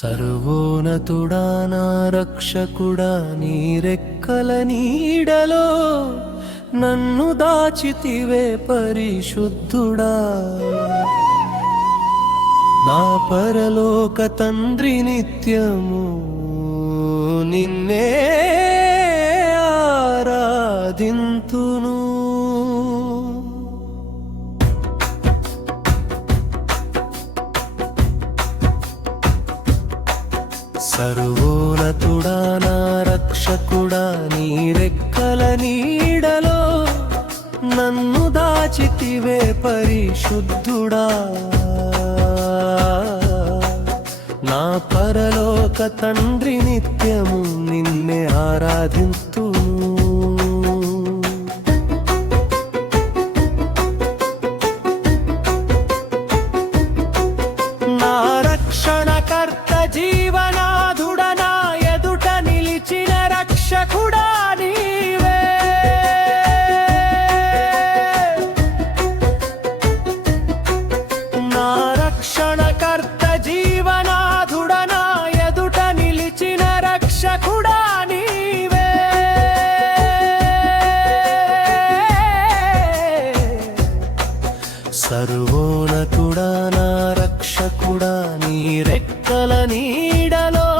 సర్వోన్నతుడా నా రక్షకుడా నీ రెక్కల నీడలో నన్ను దాచితివే పరిశుద్ధుడా. నా పరలోక తండ్రి నిత్యము నిన్నే ఆరాధింతును. సర్వోన్నతుడా నా రక్షకుడా నీ రెక్కల నీడలో నన్ను దాచితివే పరిశుద్ధుడా. నా పరలోక తండ్రి నిత్యము నిన్నే ఆరాధింతును. నా రక్షణకర్త జీవనాధుడా నా ఎదుట నిలిచిన రక్షకుడా నీవే. నా రక్షణకర్త జీవనాధుడా నా ఎదుట నిలిచిన రక్షకుడా నీవే. సర్వోన్నతుడా నా రక్షకుడా నీ రెక్కల నీడలో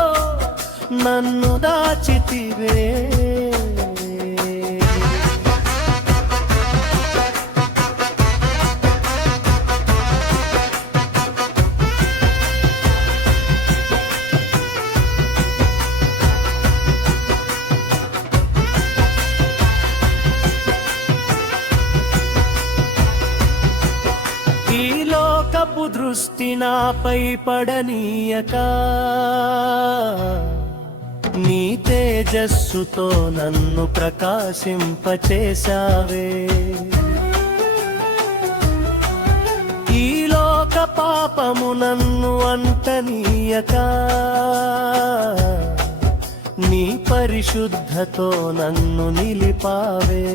నన్ను దాచితివే. ఈ లోకపు దృష్టి నాపై పడనీయక నీ తేజస్సుతో నన్ను ప్రకాశింపచేశావే. ఈ లోక పాపము నన్ను అంటనీయక నీ పరిశుద్ధతో నన్ను నిలిపావే.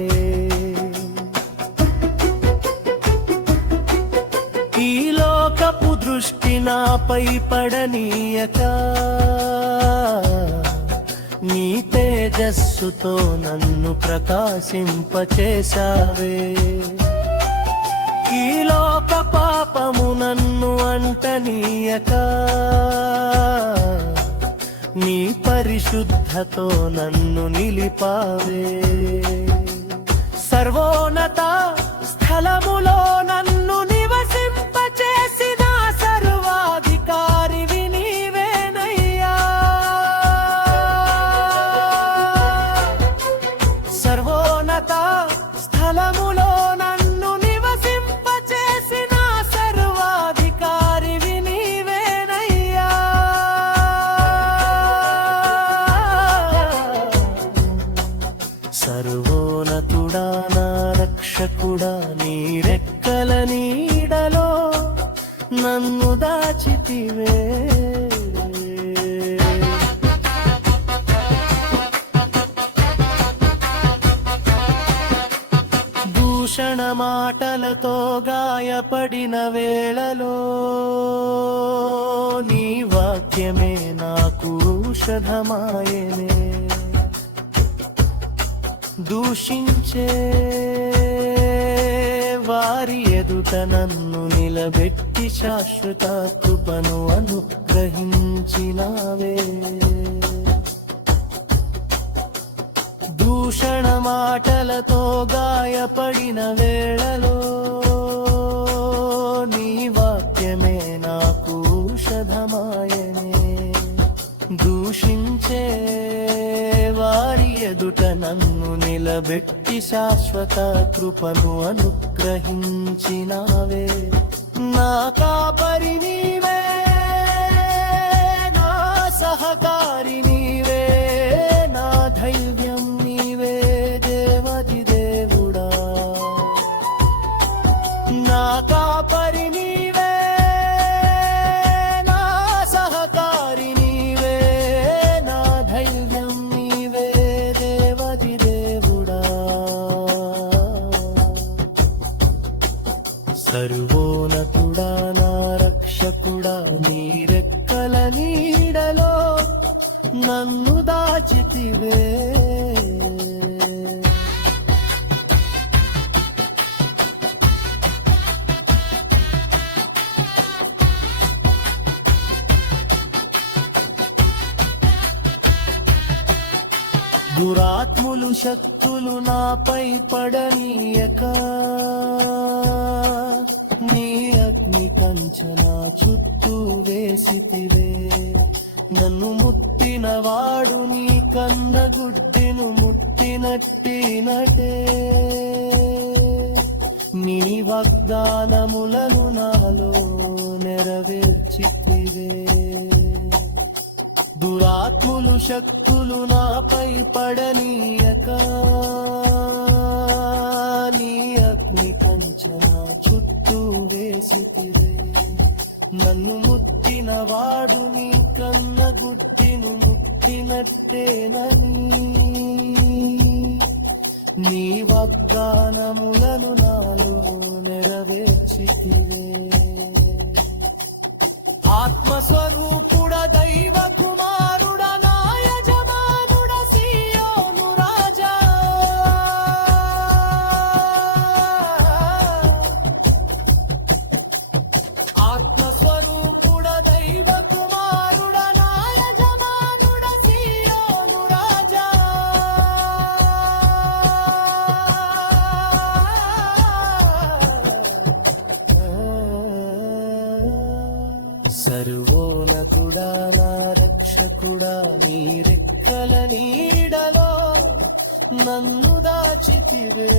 ఈ లోకపు దృష్టి నాపై పడనీయక నీ తేజస్సుతో నన్ను ప్రకాశింపచేశావే. ఈ లోక పాపము నన్ను అంటనీయక నీ పరిశుద్ధతో నన్ను నిలిపావే. సర్వోన్నత స్థలములో నన్ను నివసింపచేసిన సర్వాధికారివి నీవేనయ్యా. సర్వోన్నత స్థలములో నన్ను నివసింపచేసిన సర్వాధికారివి నీవేనయ్యా. సర్వోన్నతుడా నా రక్షకుడా నీ రెక్కల నీడలో నన్ను దాచితివే. దూషణ మాటలతో గాయపడిన వేళలో నీ వాక్యమే నాకు ఔషధమాయనే. దూషించే వారి ఎదుట నన్ను నిలబెట్టి శాశ్వత కృపను అనుగ్రహించినావే. దూషణ మాటలతో గాయపడిన వేళలో నీ వాక్యమే నాకు ఔషధమాయనే. దూషించే వారి ఎదుట నన్ను నిలబెట్టి శాశ్వత కృపను అనుగ్రహించినావే. నా కాపరి నీవే, నా సహకారి నీవే, నా ధైర్యం నీవే దేవాది దేవుడా. నా కాపరి నీవే, నా సహకారి నీవే, నా ధైర్యం నీవే దేవాది దేవుడా. సర్వోన్నతుడా నా రక్షకుడా నన్ను దాచితివే. దురాత్ములు శక్తులు నాపై పడనీయక నీ అగ్ని కంచన చుట్టూ వేసితివే. నన్ను ముట్టిన వాడు నీ కన్న గుడ్డిను ముట్టినట్టినటే. నీ వాగ్దానములను నాలో నెరవేర్చితివే. దురాత్ములు శక్తులు నాపై పడనీయక నీ అగ్ని కంచన చుట్టూ వేసితివే. నన్ను ముట్టిన వాడు నీ కన్న గుడ్డిను ముట్టినట్టేనని నీ వాగ్దానములను నాలో నెరవేర్చితివే. ఆత్మస్వరూపుడ దైవ కుమారుడ నా యజమానుడ సీయోను రాజా. ఆత్మస్వరూపుడ దైవ కుమారుడ నా యజమానుడ సీయోను రాజా. సర్వోన్నతుడా నా రక్షకుడా నీ రెక్కల నీడలో నన్ను దాచితివే.